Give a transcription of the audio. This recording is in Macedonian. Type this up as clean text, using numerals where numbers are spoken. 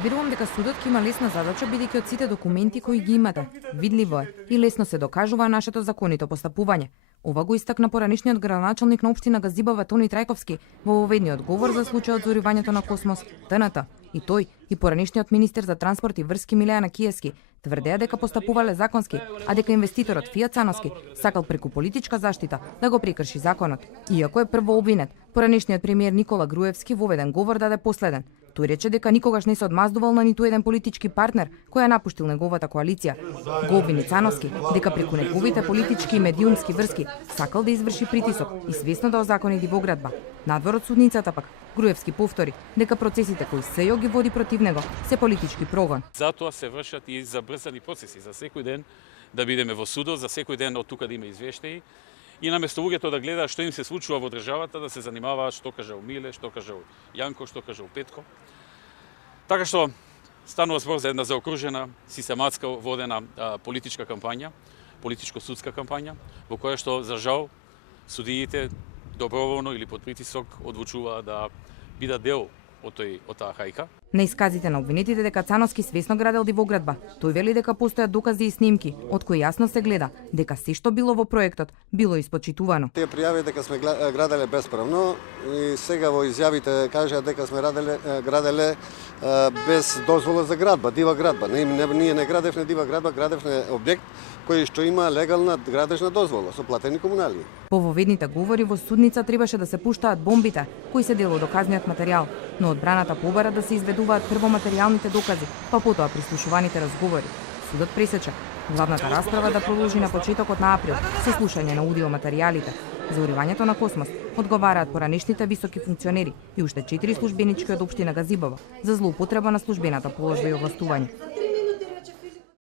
Верувам дека судот ќе има лесна задача бидејќи од сите документи кои ги имате, видливо е и лесно се докажува нашето законито постапување. Ова го истакна поранешниот градоначалник на општина Газибава Тони Трајковски во воведниот говор за случајот за уривањето на Космос, ТНТ. И тој, и поранешниот министер за транспорт и врски Милејана Киевски тврдеа дека постапувале законски, а дека инвеститорот Фијат Сановски сакал преку политичка заштита да го прекрши законот. Иако е прво обвинет, поранешниот премиер Никола Груевски во оведен говор даде последен. Тој рече дека никогаш не се одмаздувал на ниту еден политички партнер кој ја напуштил неговата коалиција. Го обвини Цановски дека преку неговите политички и медиумски врски сакал да изврши притисок и свесно да озакони дивоградба. Надвор од судницата пак, Груевски повтори дека процесите кои СЈО ги води против него се политички прогон. Затоа се вршат и забрзани процеси за секој ден да бидеме во судот, за секој ден од тука да има извештаи. И наместо луѓето да гледаат што им се случува во државата, да се занимаваат што кажал Миле, што кажал Јанко, што кажал Петко. Така што станува збор за една заокружена, систематска водена политичка кампања, политичко-судска кампања, во која што за жал судиите доброволно или под притисок одлучуваат да бидат дел од таа хајка. На исказите на обвинетите дека Цановски свесно градел дивоградба, тој вели дека постојат докази и снимки, од кои јасно се гледа дека се што било во проектот било испочитувано. Тие пријави дека сме граделе bespravно и сега во изјавите кажаат дека сме граделе без дозвола за градба, дива градба. Ние не градевме дива градба, градевме објект кој што има легална градежна дозвола со платени комуналии. По воведните говори во судница требаше да се пуштаат бомбите, кои се дел од доказниот материјал, но одбраната побара да се изведуваат прво материјалните докази, па потоа прислушуваните разговори. Судот пресече главната расправа да продолжи на почетокот на април со слушање на аудиоматеријалите. За уривањето на Космос одговараат поранешните високи функционери и уште 4 службенички од општина Газибава за злоупотреба на службената положба и овластување.